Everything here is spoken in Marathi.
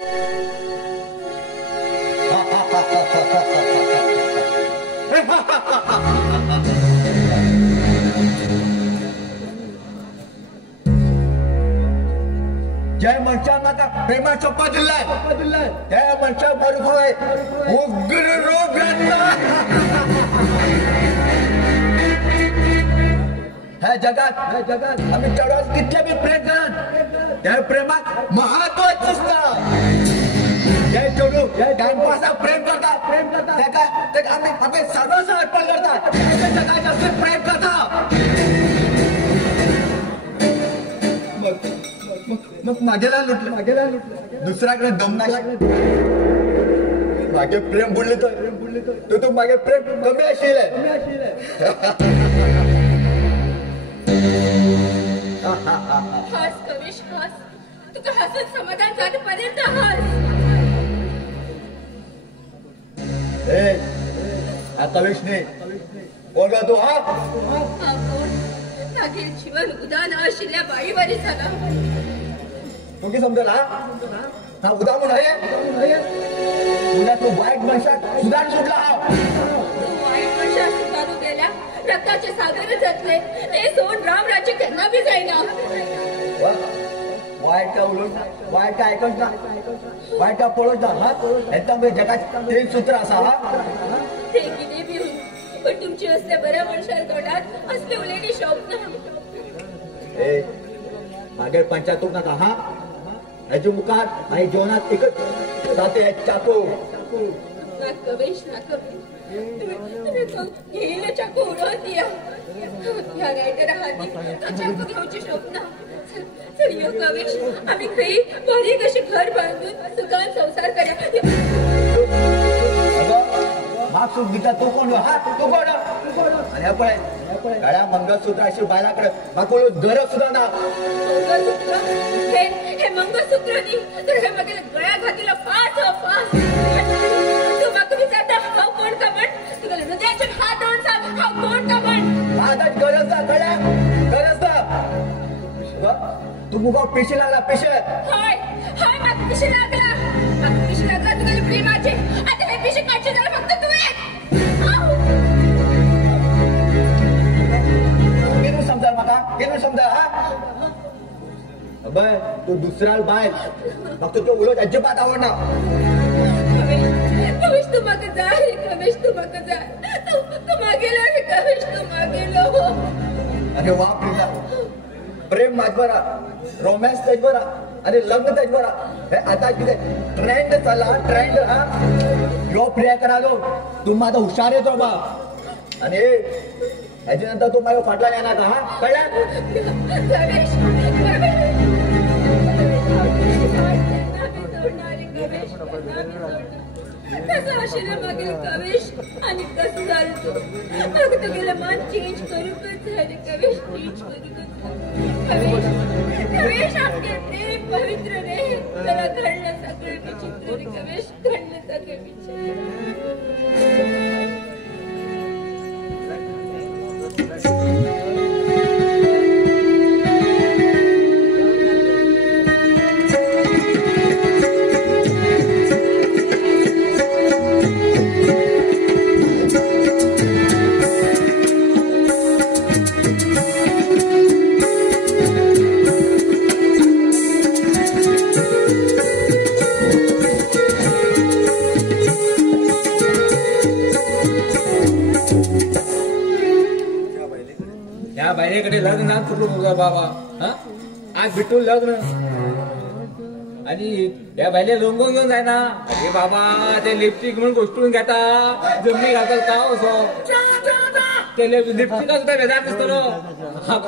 जय मनशा माता प्रेमाचं पदलय जय मनशा बरोबर उग्र रूप ह्या जगात आम्ही चढवत कितले बी प्रेम करात त्या प्रेमात महत्वाचं असतं. जय चढू टाइमपास प्रेम करतात आम्ही आपले सर्वस्व अर्पण करतात जगात असं प्रेम करतात. मग मागेला लुटलं दुसऱ्याकडे दमना मागे प्रेम बुडले तर तू मागे प्रेम कमी असेल. हास कविश हास तुका हसत समाधान जातपर्यंत हास. कविश नाही बोलवा तू हा मागील जीवन उदान आशिल्ल्या बाईवरी झाला. तू की समजला हा उदा म्हणून आहे तुला तू वाईट मनशात सुधार सुटला. वाईट मनशात सुधारू गेल्या रक्ताचे सागर जतले ते सोड राम राज्य केन्ना बी जायना. वाईट का उलट वाईट का ऐकत ना वाईट का पळत ना हा एकदम जगात तीन सूत्र असा हा ते किती बी होईल पण तुमची असल्या बऱ्या मनशार तोंडात असले उलेली शब्द मागे पंचायतूक नका हा याची मुखात आणि जेवणात एकच जाते चाकू कवेश ना तुम्ही घेईल चाकू उडवत या रायडर हाती तो चाकू घेऊची शोभना. चल यो कवेश आम्ही खरी बरी कशी घर बांधून सुखान संसार करूया. माग सुख दिता तू कोण हा तू कोण आणि आपण गळ्या मंगळसूत्र अशी बायलाकडे मागोल घर सुद्धा ना. मंगळसूत्र हे मंगळसूत्र नाही तर हे मग गळ्या घातीला फास तू मग विचारता हा कोण का म्हण तुला हृदयाचे हात आणून सांग हा कोण का म्हण. हातात गरज ना गळ्या गरज ना तू मुगा पेशी लागला पेशी हाय मग पिशी लागला तुला प्रेमाचे आता हे पिशी काढचे जरा फक्त तू केलं समजा हा बर तू दुसरा बाय फक्त तो उलट अजिबात आवडणार. कवेश तू मागे जा रे कवेश तू मागे जा तू मागेला रे कवेश तू मागेलो. अरे वा प्रिया प्रेम माझबरा रोमॅन्स त्याचबरा आणि लग्न त्याचबरा हे आता किती ट्रेंड चालला ट्रेंड हा यो प्रिया करालो तू माझा हुशार येतो बा आणि याच्यानंतर तू माझ्या फाटला येणार का हा कळला. कसं असेल मागील कवेश आणि कसं झालं मग तू गेलं मन चेंज करूनच झाले कवेश चेंज करूनच कवेश आपले प्रेम पवित्र रे त्याला घडलं सगळे विचित्र रे कवेश घडलं सगळे विचित्र. बायलेकडे लग्न करू बाबा हा आज भेटून लग्न आणि त्या बायले लोंगून घेऊन जाय ना. अरे बाबा ते लिपस्टिक म्हणून गोष्टून घेता जमनी घालतात का असो ते लिपस्टिक सुद्धा वेदांत असतो.